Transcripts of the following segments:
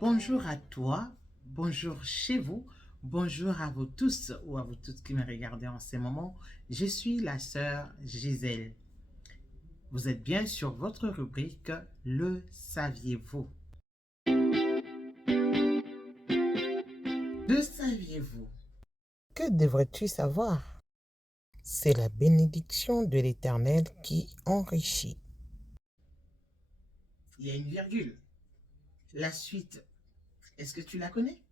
Bonjour à toi, bonjour chez vous, bonjour à vous tous ou à vous toutes qui me regardez en ce moment. Je suis la sœur Gisèle. Vous êtes bien sur votre rubrique Le saviez-vous? Le saviez-vous? Que devrais-tu savoir? C'est la bénédiction de l'Éternel qui enrichit. Il y a une virgule. La suite, est-ce que tu la connais?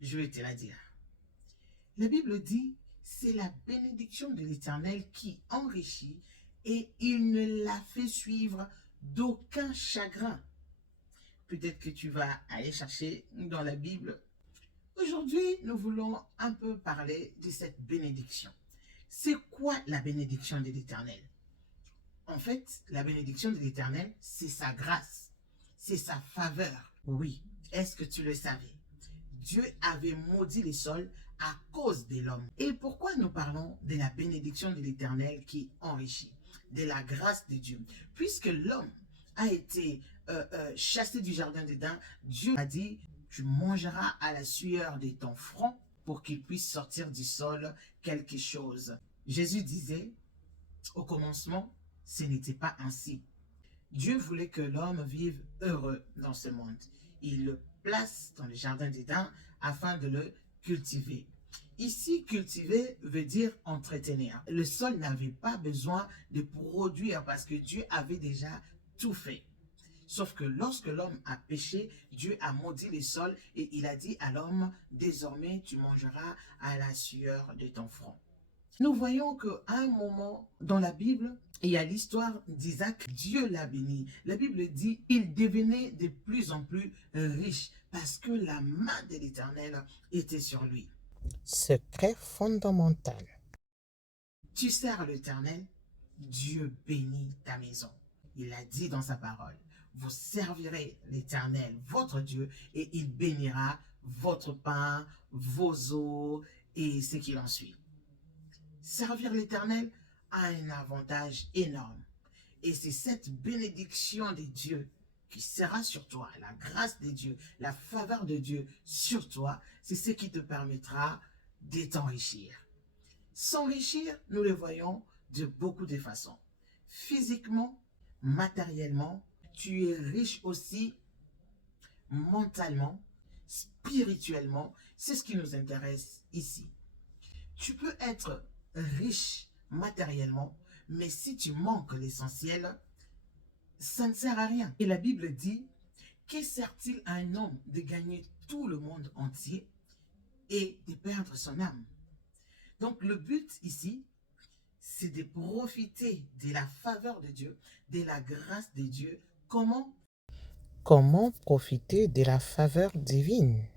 Je vais te la dire. La Bible dit, c'est la bénédiction de l'Éternel qui enrichit et il ne la fait suivre d'aucun chagrin. Peut-être que tu vas aller chercher dans la Bible. Aujourd'hui, nous voulons un peu parler de cette bénédiction. C'est quoi la bénédiction de l'Éternel? En fait, la bénédiction de l'Éternel, c'est sa grâce, c'est sa faveur. Oui, est-ce que tu le savais? Dieu avait maudit les sols à cause de l'homme. Et pourquoi nous parlons de la bénédiction de l'Éternel qui enrichit, de la grâce de Dieu? Puisque l'homme a été chassé du jardin d'Éden, Dieu a dit, tu mangeras à la sueur de ton front pour qu'il puisse sortir du sol quelque chose. Jésus disait, au commencement, ce n'était pas ainsi. Dieu voulait que l'homme vive heureux dans ce monde. Il le place dans le jardin d'Éden afin de le cultiver. Ici, cultiver veut dire entretenir. Le sol n'avait pas besoin de produire parce que Dieu avait déjà tout fait. Sauf que lorsque l'homme a péché, Dieu a maudit les sols et il a dit à l'homme, désormais tu mangeras à la sueur de ton front. Nous voyons qu'à un moment dans la Bible, il y a l'histoire d'Isaac. Dieu l'a béni. La Bible dit, il devenait de plus en plus riche parce que la main de l'Éternel était sur lui. Secret fondamental. Tu sers l'Éternel, Dieu bénit ta maison. Il a dit dans sa parole, vous servirez l'Éternel, votre Dieu, et il bénira votre pain, vos eaux et ce qui en suit. Servir l'Éternel a un avantage énorme. Et c'est cette bénédiction de Dieu qui sera sur toi, la grâce de Dieu, la faveur de Dieu sur toi, c'est ce qui te permettra de t'enrichir. S'enrichir, nous le voyons de beaucoup de façons. Physiquement, matériellement, tu es riche aussi mentalement, spirituellement. C'est ce qui nous intéresse ici. Tu peux être riche matériellement, mais si tu manques l'essentiel, ça ne sert à rien. Et la Bible dit, que sert-il à un homme de gagner tout le monde entier et de perdre son âme? Donc le but ici, c'est de profiter de la faveur de Dieu, de la grâce de Dieu. Comment? Comment profiter de la faveur divine?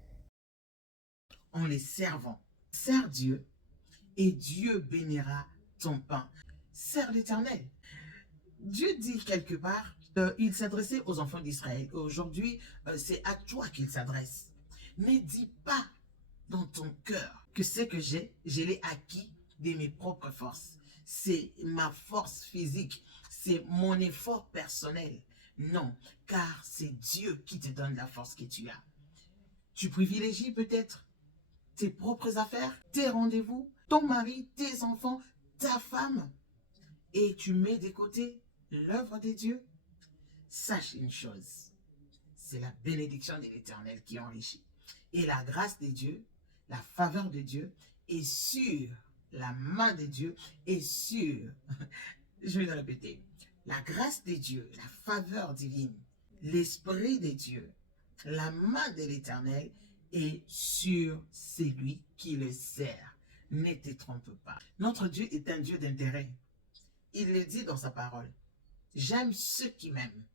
En les servant. Sers Dieu et Dieu bénira ton pain. Sers l'Éternel. Dieu dit quelque part, il s'adressait aux enfants d'Israël. Aujourd'hui, c'est à toi qu'il s'adresse. Ne dis pas dans ton cœur que ce que j'ai, je l'ai acquis de mes propres forces. C'est ma force physique, c'est mon effort personnel. Non, car c'est Dieu qui te donne la force que tu as. Tu privilégies peut-être tes propres affaires, tes rendez-vous, ton mari, tes enfants, ta femme, et tu mets de côté l'œuvre de Dieu. Sache une chose, c'est la bénédiction de l'Éternel qui enrichit. Et la grâce de Dieu, la faveur de Dieu est sur la main de Dieu est sur, je vais le répéter, la grâce de Dieu, la faveur divine, l'Esprit de Dieu, la main de l'Éternel est sur celui qui le sert. Ne te trompe pas. Notre Dieu est un Dieu d'intérêt. Il le dit dans sa parole. J'aime ceux qui m'aiment.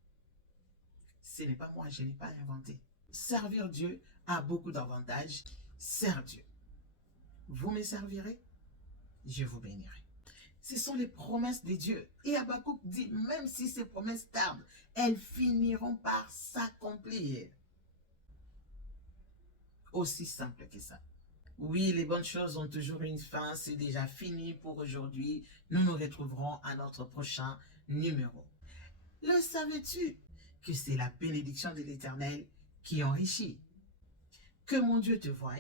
Ce n'est pas moi, je ne l'ai pas inventé. Servir Dieu a beaucoup d'avantages. Sers Dieu. Vous me servirez, je vous bénirai. Ce sont les promesses de Dieu. Et Habakkuk dit, même si ces promesses tardent, elles finiront par s'accomplir. Aussi simple que ça. Oui, les bonnes choses ont toujours une fin. C'est déjà fini pour aujourd'hui. Nous nous retrouverons à notre prochain numéro. Le savais-tu que c'est la bénédiction de l'Éternel qui enrichit. Que mon Dieu te voie,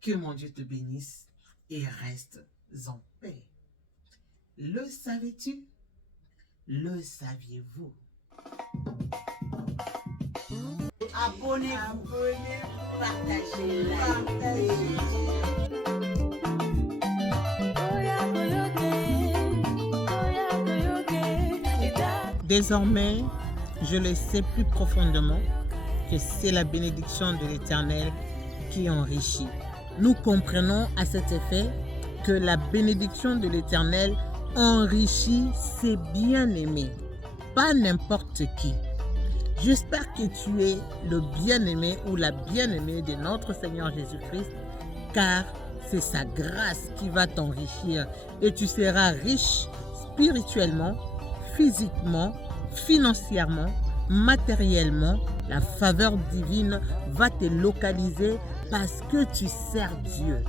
que mon Dieu te bénisse et reste en paix. Le savais-tu? Le saviez-vous? Abonnez-vous, partagez. Désormais, je le sais plus profondément que c'est la bénédiction de l'Éternel qui enrichit. Nous comprenons à cet effet que la bénédiction de l'Éternel enrichit ses bien-aimés, pas n'importe qui. J'espère que tu es le bien-aimé ou la bien-aimée de notre Seigneur Jésus-Christ, car c'est sa grâce qui va t'enrichir et tu seras riche spirituellement, physiquement, financièrement, matériellement. La faveur divine va te localiser parce que tu sers Dieu.